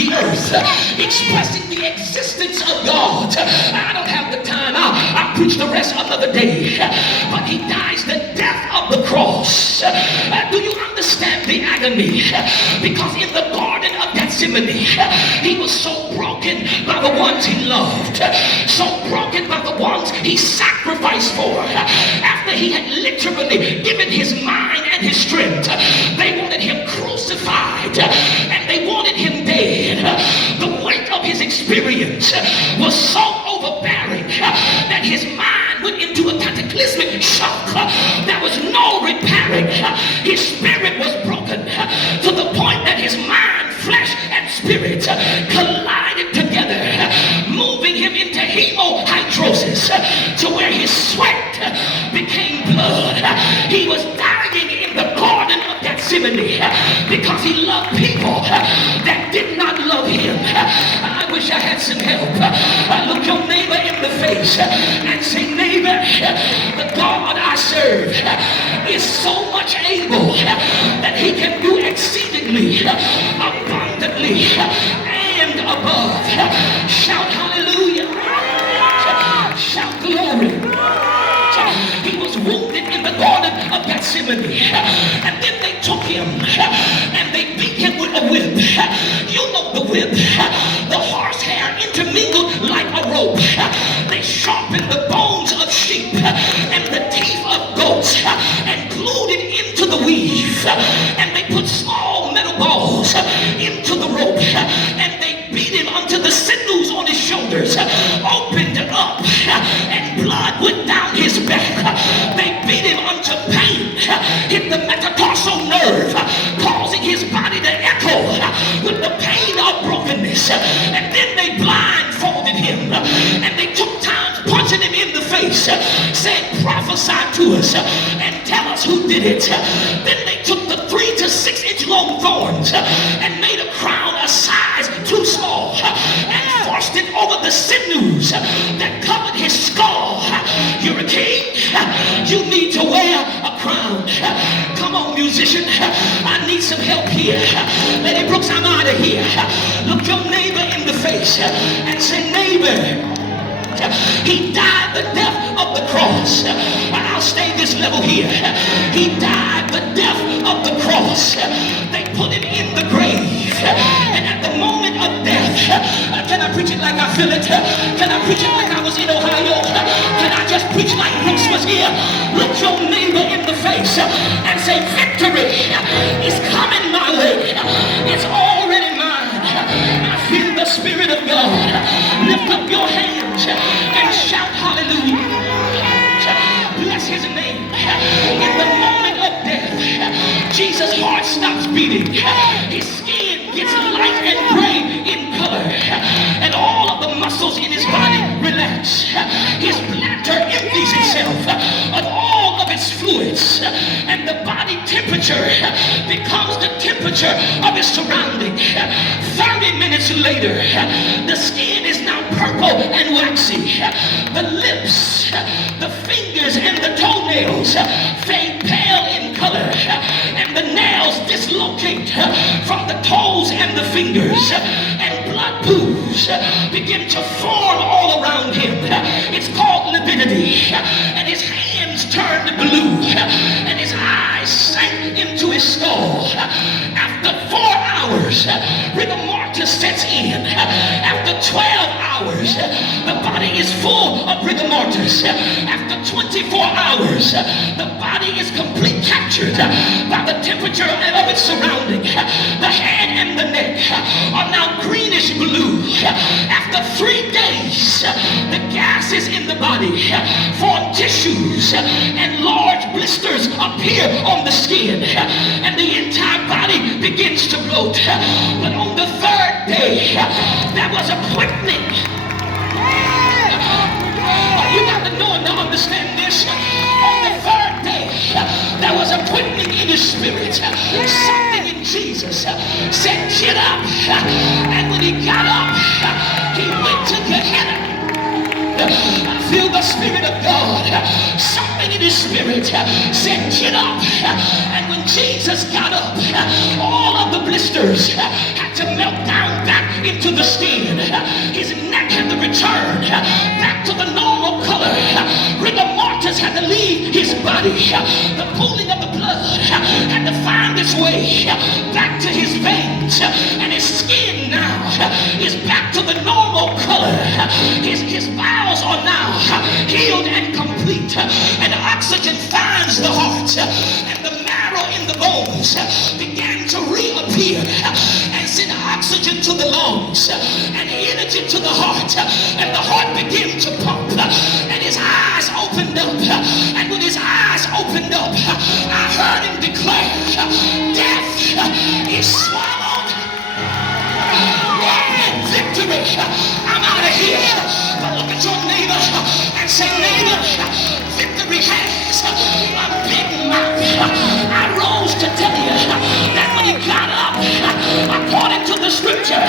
the earth, expressing the existence of God. I don't have the time. I'll preach the rest another day. But he dies the death of the cross. Do you understand the agony? Because in the Garden of Gethsemane, he was so broken by the ones he loved, so broken by the ones he sacrificed for. After he had literally given his mind and his strength, they wanted him crucified and they wanted him dead. The weight of his experience was so overbearing that his mind went into a cataclysmic shock. There was no repairing. His spirit was broken to the point that his mind, flesh, and spirit collided together, moving him into hemohydrosis, to where his sweat became blood. He was dying in the Garden of Gethsemane because he loved people that did not love him. I wish I had some help. Look your neighbor in the face and say, neighbor, the God I serve is so much able that he can do exceedingly, abundantly, and above. Shout hallelujah. Shout glory. He was wounded in the Garden of Gethsemane, and then they took him and they beat him with a whip. You know the whip, the horsehair intermingled like a rope. They sharpened the bones of sheep and the teeth of goats and glued it into the weave, and they put small metal balls into the rope, and they beat him until the sinews on his shoulders opened up and blood went down his back. They beat him until pain hit the metatarsal nerve, causing his body to echo with the pain of brokenness. And then they blindfolded him and they took time punching him in the face, saying, prophesy to us and tell us who did it. Then they took the 3 to 6 inch long thorns and made a crown a size too small and forced it over the sinews that covered his skull. You're a king, you need to wear a crown. Come on, musician, I need some help here. Lady Brooks, I'm out of here. Look your neighbor in the face and say, neighbor, he died the death of the cross. I'll stay this level here. He died the death of the cross. They put him in the grave, and at the moment of death, can I preach it like I feel it? Can I preach it like I was in Ohio? Can I just preach like Brooks was here? Look your neighbor in the face and say, victory is coming my way. It's already mine. I feel the Spirit of God. Lift up your hands and shout hallelujah. Bless his name. In the moment of death, Jesus' heart stops beating. His skin gets light and gray in color, and all of the muscles in his body relax. His bladder empties itself of all of its fluids, and the body temperature becomes the temperature of his surrounding. 30 minutes later, the skin is now purple and waxy. The lips, the fingers, and the toenails fade pale in color, and the nails dislocate from the toes and the fingers, and blood pools begin to form all around him. It's called lividity, and his hands turned blue, and his eyes sank into his skull. After 4 hours, rigor mortis sets in. After 12 hours, the body is full of rigor mortis. After 24 hours, the body is completely captured by the temperature of its surrounding. The head and the neck are now greenish blue. After 3 days, the gases in the body form tissues, and large blisters appear on the skin, and the entire body begins to bloat. But on the 3rd day, there was a quickening. You got to know and to understand this. On the 3rd day, there was a quickening in his spirit. Something in Jesus said, get up. And when he got up, he went to Gehenna. I feel the Spirit of God. Something in his spirit said, get up. And when Jesus got up, all of the blisters had to melt down back into the skin. His neck had to return back to the normal color. Rigor mortis had to leave his body. The pooling of the blood had to find its way back to his veins, and his skin now is back to the normal color. His bowels are now healed and complete, and oxygen finds the heart, and the marrow in the bones began to reappear and send oxygen to the lungs and energy to the heart, and the heart began to pump, and his eyes opened up, and when his eyes opened up, I heard him declare, death is swallowed. Victory. I'm out of here. But look at your neighbor and say, neighbor, victory has a big mouth. I rose to tell you that when he got up, according to the scripture,